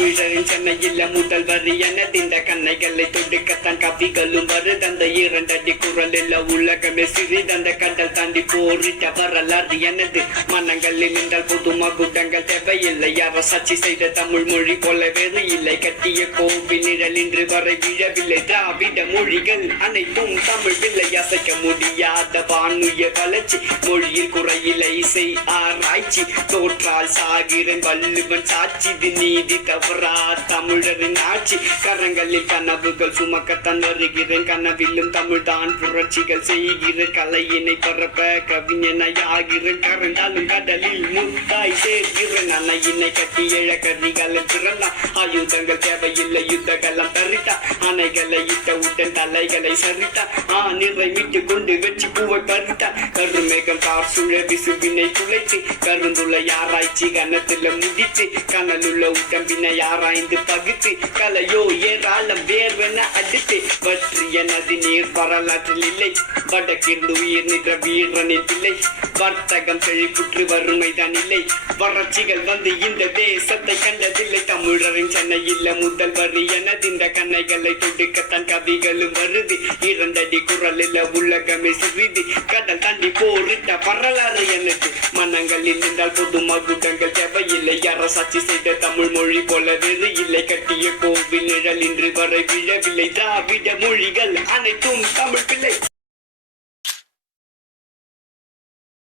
தமிழரின் சென்னையில் முதல் வரி எனது இந்த கண்ணைகளை தொடுக்கத்தான் கவிகளும் வருதந்த இரண்டடி குரலில் உலகமே சிறிதந்த கடல் தாண்டி போரிட்ட வரலாறு எனது மனங்களில் நின்றால் புதுமா மகுடங்கள் தேவையில்லை. அரசாட்சி செய்த தமிழ் மொழி போல வேறு இல்லை. கட்டிய கோவில் நிழல் இன்று வரை விழவில்லை. திராவிட மொழிகள் அனைத்தும் தமிழ் இல்லை அசைக்க முடியாத வானுய வளர்ச்சி மொழியில் குறையில்லை இசை ஆராய்ச்சி. தோற்றால் சாகிரன் வள்ளுவன் சாட்சி நீதி தவ தவறா தமிழரின் ஆட்சி. கரங்களில் கனவுகள் சுமக்க தந்தருகிறேன் கனவிலும் தமிழ் தான் புரட்சிகள் செய்கிறேன் கலையினை பரப்ப கவிஞனை ஆகிறேன் கரண்டாலும் கடலில் முத்தாய் சேர்கிறேன். அணையினை கட்டி எழ கதிகளை திறலாம் ஆயுதங்கள் தேவையில்லை யுத்தகலம் தரித்தா. அணைகளை இட்ட இட்டவுடன் தலைகளை சரித்தா. ஆ நிறை விட்டு கொண்டு வெற்றி பூவை பறித்தா. காற்றுழ விசுவினை குலைத்து கருந்துள்ள யாராய்ச்சி கனத்துல முடித்து கனலுள்ள உடம்பினை யாராய்ந்து பகுத்து கலையோ ஏராளம் வேர்வென அடுத்து பற்றிய நதி நீர் வரலாற்றில் இல்லை. வடக்கிருந்து உயிர் நின்ற வீரனின் பிள்ளை வர்த்தகம் செழிப்புற்று வறுமைதான் இல்லை. வறட்சிகள் வந்து இந்த தேசத்தை கண்டதில்லை. தமிழரின் சென்னையில் முதல் வரி எனது இந்த கண்ணைகளை தொடுக்கத்தான் கவிகளும் வருது. இரண்டடி குரலில் உலகமே சிறிது. கடல் தாண்டி போரிட்ட வரலாறு எனக்கு மனங்களில் நின்றால் பொது மகுடங்கள் தேவையில்லை. அரசாட்சி செய்த தமிழ் மொழி போல வேறு இல்லை. கட்டிய கோவில் நிழல் இன்று வரை விழவில்லை. திராவிட மொழிகள் அனைத்தும் தமிழ் பிள்ளை.